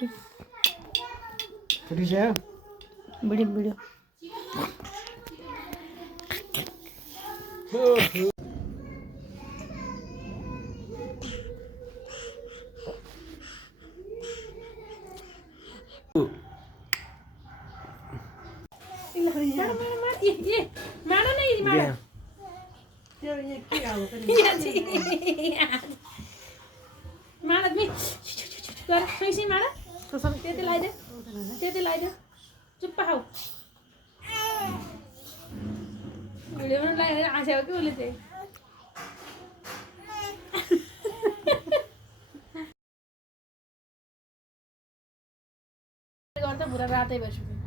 फुटिसक्यो video video माडो नै माडो त्यो यहाँ के अब पनि माडो मी गर पैसै माडो त्यति लगाइदियो चुप्प खाऊ भिडियो पनि लगाएर आँस्यायो कि उसले चाहिँ गर्दा पुरा रातै भइसक्यो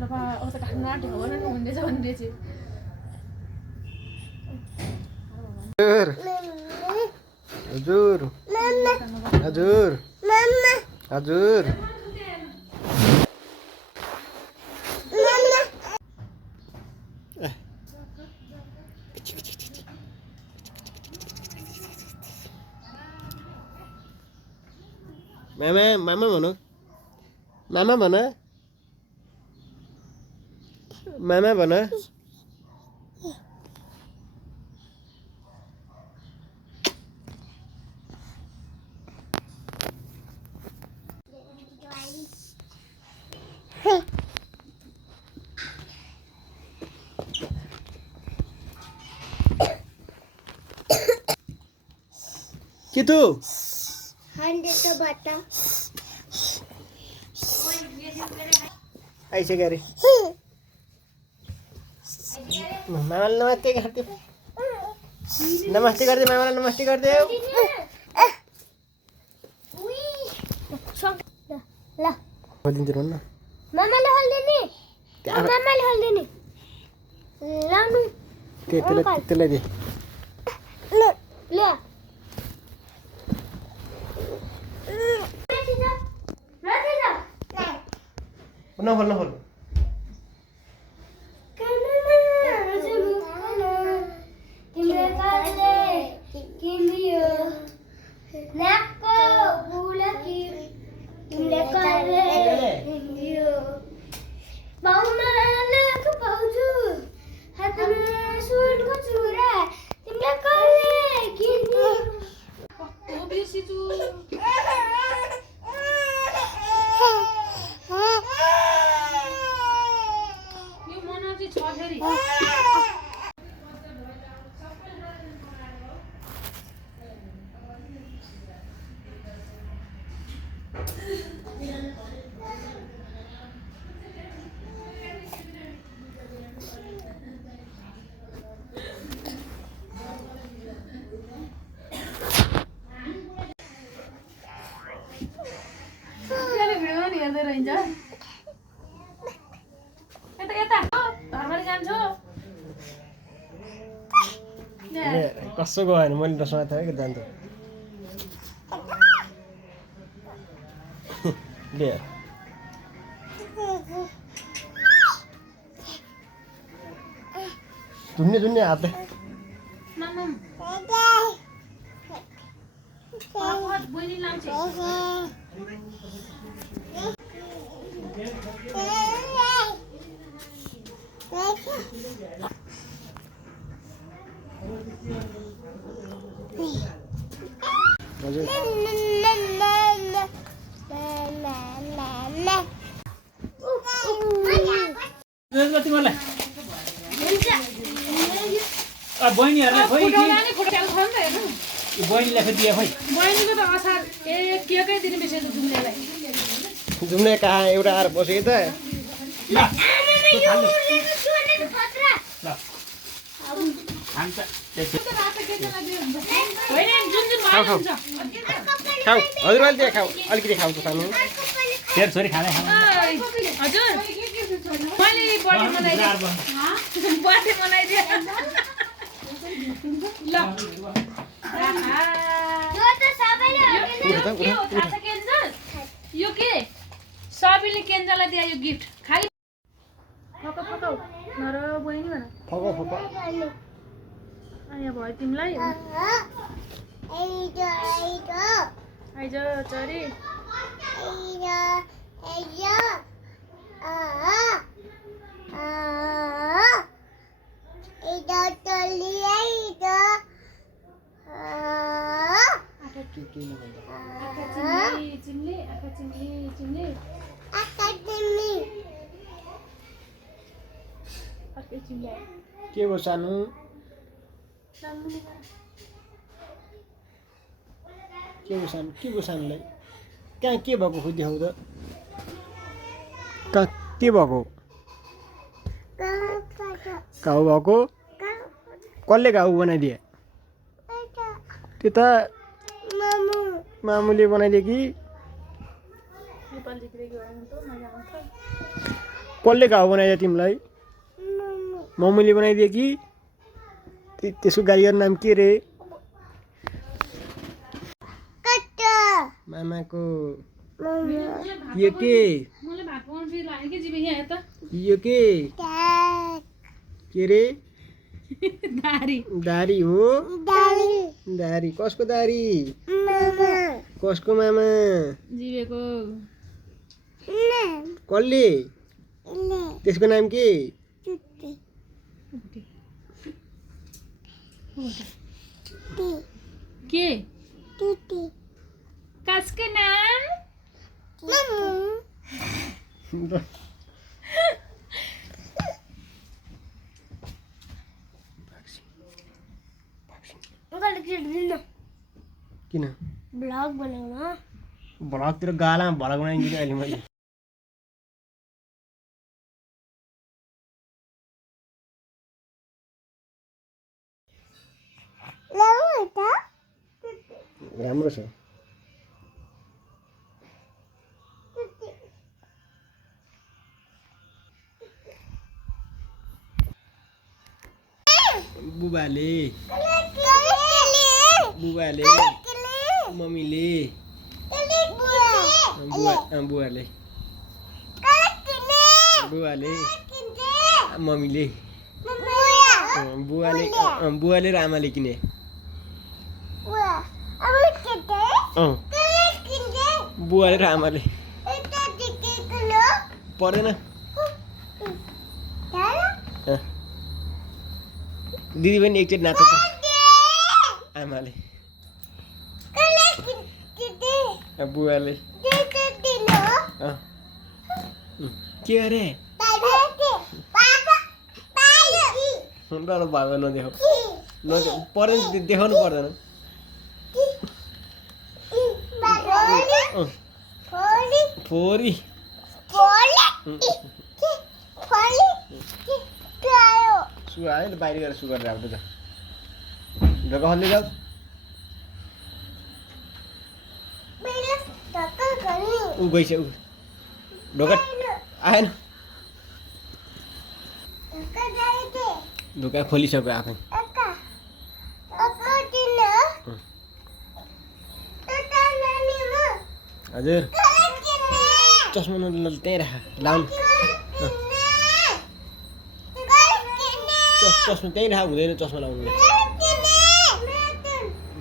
लपा त काट्नु आँटेको हो नि हुँदैछ भन्ने चाहिँ हजुर हजुर हजुर मामा मामा भन मामा भन मामा भन के तू तो बता ऐसे करे मामालाई नमस्ते गर्दै नमस्ते गर्दै मामालाई नमस्ते गर्दै ल खोलिदिन्छु भन्न मामाले हल्दिने मामाले हल्दिने लाउनु त्यसलाई दे ल नखोल नखोल कसो गयो भने मैले दसमा थाहा कि जान्छु ले झुन्ने झुन्ने हात हजुर तिमीलाई बहिनीहरूलाई खोइ बहिनीलाई खोइ दिए खोइ बहिनीको त असार केकै दिन बिर्सेछ जुम्नेलाई जुम्ने कहाँ एउटा आएर बसेको त खाऊ हजुर अहिले खाऊ अलिकति खाऊ त सानो छोरी खाँदै खाँदै हजुर मैले बर्थडे मनाइदिएँ ल यो के सबैले केन्जालाई दिए यो गिफ्ट खाइ फकाउ फकाउ नर बहिनी भन फकाउ फकाउ अनि भयो तिमीलाई आइज चरी के नभन्छ चिम्ली आँखा चिम्ली चिम्ली अर्कै चिम्ली आयो के हो सानो के हो सानोलाई कहाँ के भएको खोइ देखाउ त कहाँ के भएको घाउ भएको कसले घाउ बनाइदिए त्यो त मामुले बनाइदियो कि कसले घाउ बनाइदियो तिमीलाई मम्मीले बनाइदियो कि त्यसको गाडीको नाम के रे मामाको यो के मलाई भात बनाउनु फेरि लाग्यो कि जिबे यहाँ त यो के रे दारी हो दारी कसको दारी कसको मामा जिबेको कसले त्यसको नाम के के कसको नाम किन ब्लग बनाउन भ्लगतिर गालामा भ्लग बनाइदिनु अहिले मैले राम्रो छ बुबाले मम्मीले बुवाले मम्मीले बुवाले र आमाले किने बुवाले र आमाले पर्दैन दिदी पनि एकचोटि नाच्छ त आमाले बुवाले के अरे ल भागो नदेखाऊ पर्दैन देखाउनु पर्दैन फोरी सुहायो बाहिर गएर सु गरेर आउँछ ढोका खोल्दै जाऊ ऊ गइस ऊ ढोका आएन ढोका खोलिसक्यो आफै हजुर चस्मा त्यहीँ राख लाउनु चस्मा त्यहीँ राख हुँदैन चस्मा लाउनु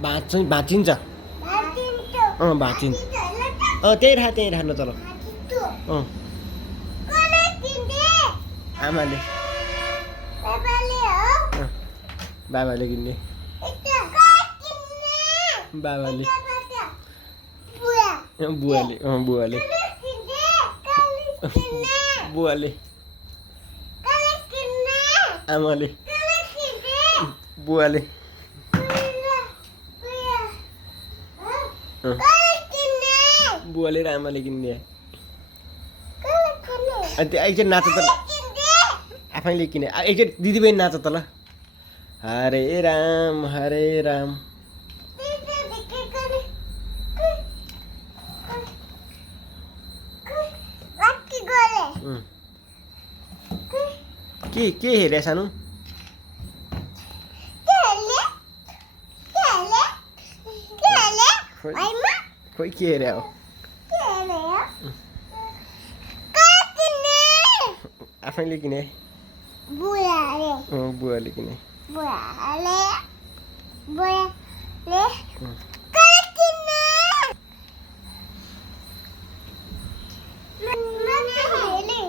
भाँचिन्छ भाँचिन्छ त्यहीँ राख न तल आमाले बाबाले किन्ने बाबाले बुवाले बुवाले आमाले बुवाले बुवाले र आमाले किन्ने अनि त्यो एकचोटि नाच त आफैले किने एकचोटि दिदीबहिनी नाच त ल हरे राम हरे राम के हेरे सानो खोइ के हेरे हो आफैले किने बुवाले किने ले कल किन्ने ले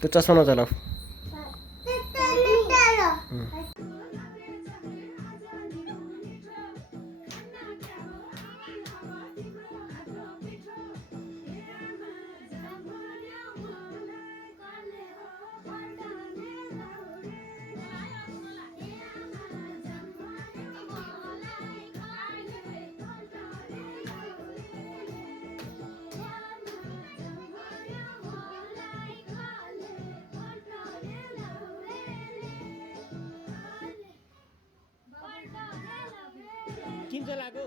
त्यो चस्मा नचलाऊ किन चलाएको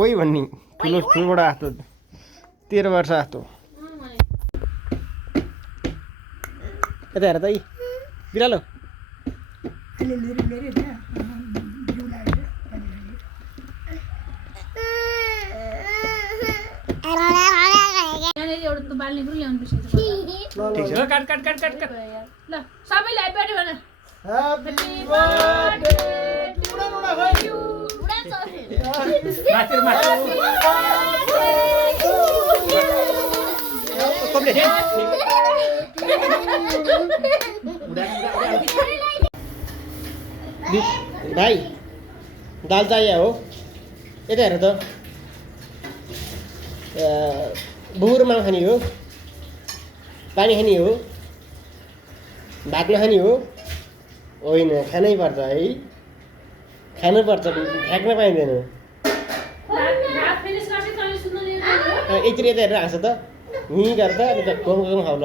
ओइ भन्ने ठुलो ठुलोबाट आस्तो 13 वर्ष आस्तो यता हेर त यी बिरालो यहाँनिर एउटा बाल्ने पनि ल्याउनु पर्छ ठिक छ काट काट काट काट काट ल सबैले ह्यापी बर्थडे भन ह्यापी बर्थडे उडा उडा खै माथि माथि कमले भाइ दाल चाहियो हो यता हेर त बुहुरमा खाने हो पानी खाने हो भात नखाने हो होइन खानै पर्छ है खानुपर्छ फ्याँक्न पाइँदैन एकतिर यता हेरेर हाँस त हिँ गरेर त अनि त गम खाऊ ल